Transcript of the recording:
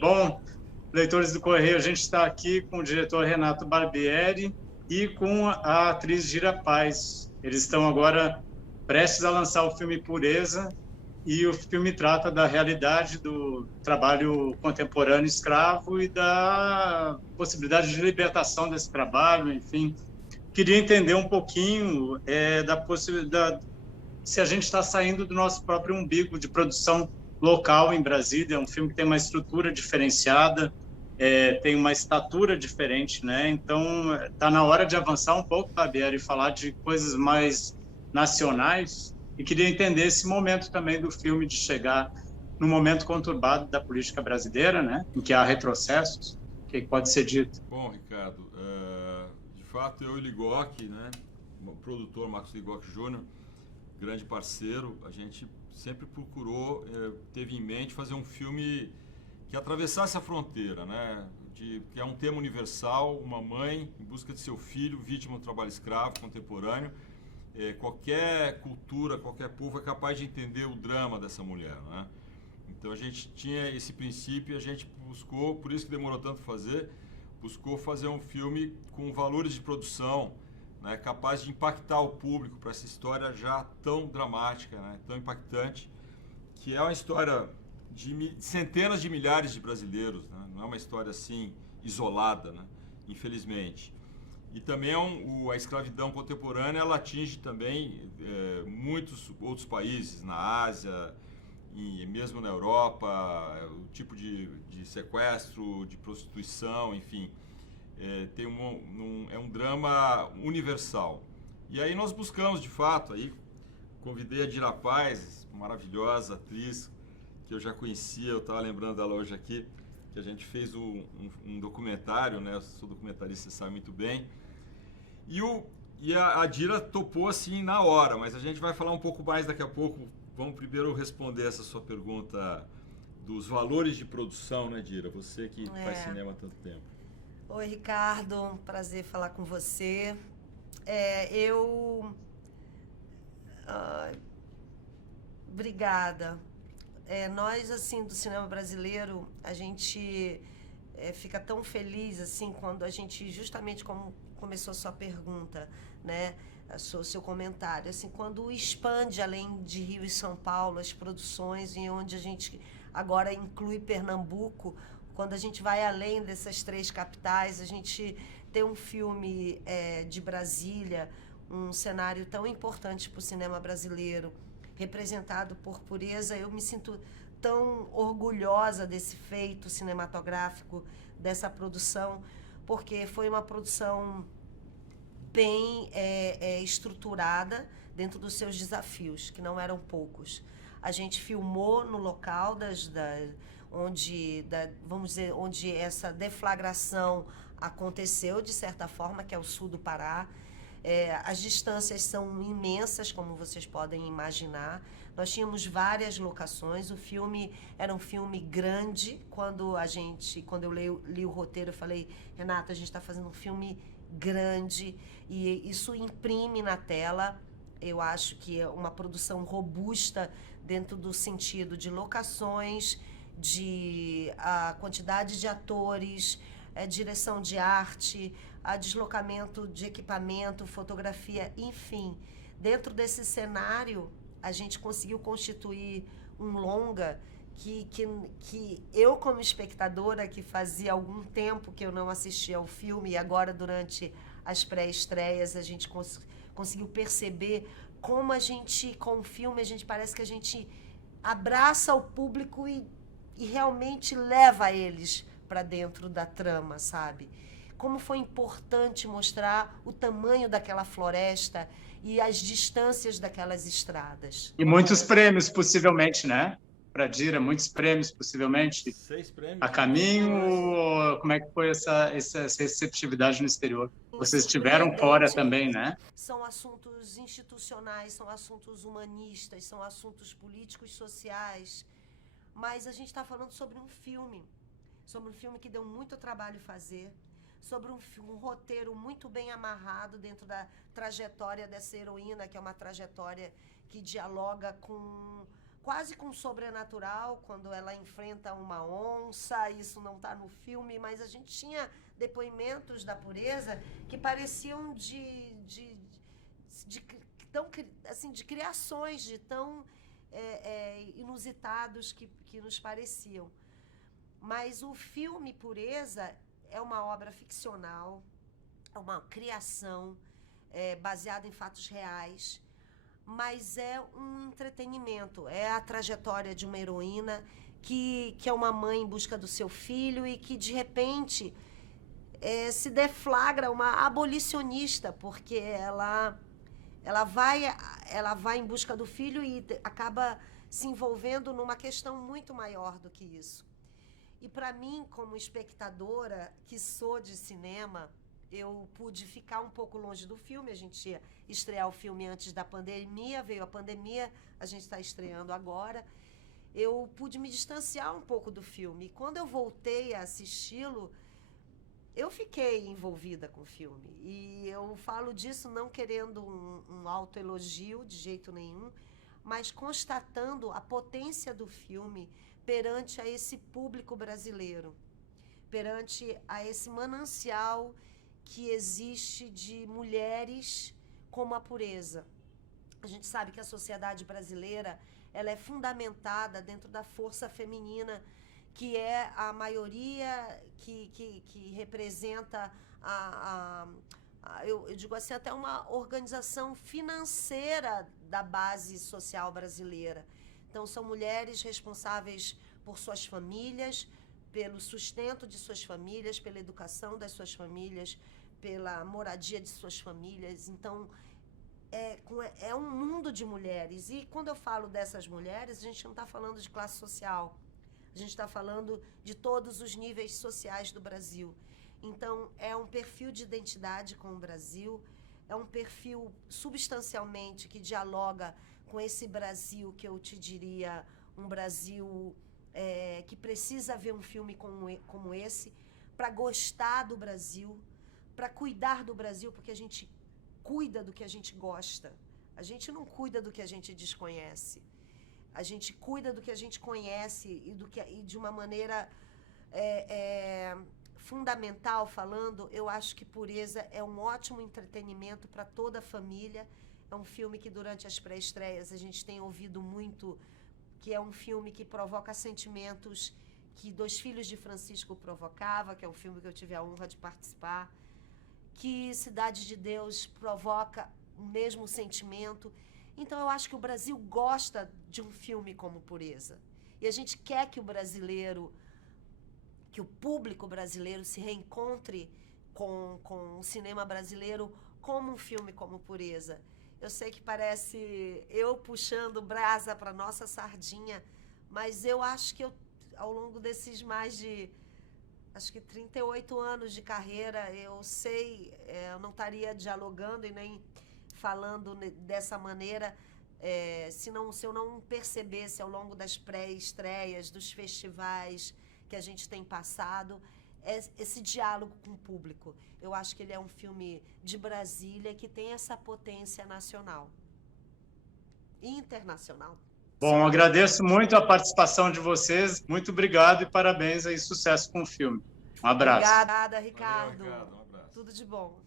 Bom, leitores do Correio, a gente está aqui com o diretor Renato Barbieri e com a atriz Gira Paz. Eles estão agora prestes a lançar o filme Pureza, e o filme trata da realidade do trabalho contemporâneo escravo e da possibilidade de libertação desse trabalho, enfim. Queria entender um pouquinho da possibilidade, se a gente está saindo do nosso próprio umbigo de produção local em Brasília. É um filme que tem uma estrutura diferenciada, tem uma estatura diferente, né? Então, está na hora de avançar um pouco, Fabiano, e falar de coisas mais nacionais. E queria entender esse momento também do filme de chegar no momento conturbado da política brasileira, né? Em que há retrocessos. O que pode ser dito? Bom, Ricardo, de fato eu e Ligoc, né, o produtor Marcos Ligoc Júnior, grande parceiro, a gente sempre procurou, teve em mente fazer um filme que atravessasse a fronteira, né, que é um tema universal, uma mãe em busca de seu filho, vítima do trabalho escravo contemporâneo. Qualquer cultura, qualquer povo é capaz de entender o drama dessa mulher, né? Então a gente tinha esse princípio e a gente buscou, por isso que demorou tanto fazer, buscou fazer um filme com valores de produção, né, capaz de impactar o público para essa história já tão dramática, né, tão impactante, que é uma história de centenas de milhares de brasileiros, né, não é uma história assim isolada, né, infelizmente. E também a escravidão contemporânea, ela atinge também muitos outros países, na Ásia, e mesmo na Europa, o tipo de sequestro, de prostituição, enfim, é um drama universal. E aí nós buscamos, de fato, aí convidei a Dira Paz, maravilhosa atriz, que eu já conhecia, eu estava lembrando dela hoje aqui, que a gente fez um documentário, né? Eu sou documentarista, você sabe muito bem. E a Dira topou assim na hora, mas a gente vai falar um pouco mais daqui a pouco. Vamos primeiro responder essa sua pergunta dos valores de produção, né, Dira? Você que faz cinema há tanto tempo. Oi, Ricardo, prazer falar com você. Eu... Obrigada. Nós, assim, do cinema brasileiro, a gente fica tão feliz, assim, quando a gente, justamente como começou a sua pergunta, né, o seu comentário, assim, quando expande além de Rio e São Paulo as produções, e onde a gente agora inclui Pernambuco, quando a gente vai além dessas três capitais, a gente tem um filme de Brasília, um cenário tão importante para o cinema brasileiro, representado por Pureza. Eu me sinto tão orgulhosa desse feito cinematográfico, dessa produção, porque foi uma produção bem estruturada dentro dos seus desafios, que não eram poucos. A gente filmou no local onde essa deflagração aconteceu, de certa forma, que é o sul do Pará. As distâncias são imensas, como vocês podem imaginar. Nós tínhamos várias locações. O filme era um filme grande. Quando eu li o roteiro, eu falei: Renata, a gente está fazendo um filme grande, e isso imprime na tela. Eu acho que é uma produção robusta dentro do sentido de locações, de a quantidade de atores, direção de arte, a deslocamento de equipamento, fotografia, enfim. Dentro desse cenário, a gente conseguiu constituir um longa que eu, como espectadora, que fazia algum tempo que eu não assistia ao filme, e agora, durante as pré-estreias, a gente conseguiu perceber como a gente, com o filme, a gente parece que a gente abraça o público e realmente leva eles para dentro da trama, sabe? Como foi importante mostrar o tamanho daquela floresta e as distâncias daquelas estradas. E muitos prêmios, possivelmente, né? Para Dira, muitos prêmios, possivelmente. 6 prêmios. A caminho, como é que foi essa receptividade no exterior? Vocês estiveram fora também, né? São assuntos institucionais, são assuntos humanistas, são assuntos políticos, sociais. Mas a gente está falando sobre um filme que deu muito trabalho fazer, sobre um roteiro muito bem amarrado dentro da trajetória dessa heroína, que é uma trajetória que dialoga quase com sobrenatural, quando ela enfrenta uma onça. Isso não está no filme, mas a gente tinha depoimentos da Pureza que pareciam de criações, de tão inusitados que nos pareciam. Mas o filme Pureza é uma obra ficcional, é uma criação baseada em fatos reais, mas é um entretenimento, é a trajetória de uma heroína que é uma mãe em busca do seu filho e que, de repente, se deflagra uma abolicionista, porque ela vai em busca do filho e acaba se envolvendo numa questão muito maior do que isso. E para mim, como espectadora que sou de cinema, eu pude ficar um pouco longe do filme. A gente ia estrear o filme antes da pandemia, veio a pandemia, a gente está estreando agora. Eu pude me distanciar um pouco do filme. E quando eu voltei a assisti-lo, eu fiquei envolvida com o filme. E eu falo disso não querendo um autoelogio de jeito nenhum, mas constatando a potência do filme perante a esse público brasileiro, perante a esse manancial que existe de mulheres como a Pureza. A gente sabe que a sociedade brasileira ela é fundamentada dentro da força feminina, que é a maioria que representa eu digo assim, até uma organização financeira da base social brasileira. Então, são mulheres responsáveis por suas famílias, pelo sustento de suas famílias, pela educação das suas famílias, pela moradia de suas famílias. Então, é um mundo de mulheres. E quando eu falo dessas mulheres, a gente não está falando de classe social. A gente está falando de todos os níveis sociais do Brasil. Então, é um perfil de identidade com o Brasil, é um perfil substancialmente que dialoga com esse Brasil que eu te diria, um Brasil que precisa ver um filme como esse, para gostar do Brasil, para cuidar do Brasil, porque a gente cuida do que a gente gosta. A gente não cuida do que a gente desconhece. A gente cuida do que a gente conhece e de uma maneira fundamental falando, eu acho que Pureza é um ótimo entretenimento para toda a família. É um filme que durante as pré-estreias a gente tem ouvido muito, que é um filme que provoca sentimentos que Dois Filhos de Francisco provocava, que é um filme que eu tive a honra de participar, que Cidade de Deus provoca o mesmo sentimento. Então eu acho que o Brasil gosta de um filme como Pureza. E a gente quer que o público brasileiro se reencontre com o cinema brasileiro como um filme como Pureza. Eu sei que parece eu puxando brasa para nossa sardinha, mas eu acho que ao longo desses mais de, acho que 38 anos de carreira, eu não estaria dialogando e nem falando dessa maneira se eu não percebesse ao longo das pré-estreias, dos festivais que a gente tem passado, esse diálogo com o público. Eu acho que ele é um filme de Brasília que tem essa potência nacional e internacional. Bom, agradeço muito a participação de vocês. Muito obrigado e parabéns aí, sucesso com o filme. Um abraço. Obrigada, Ricardo. Valeu, Ricardo. Um abraço. Tudo de bom.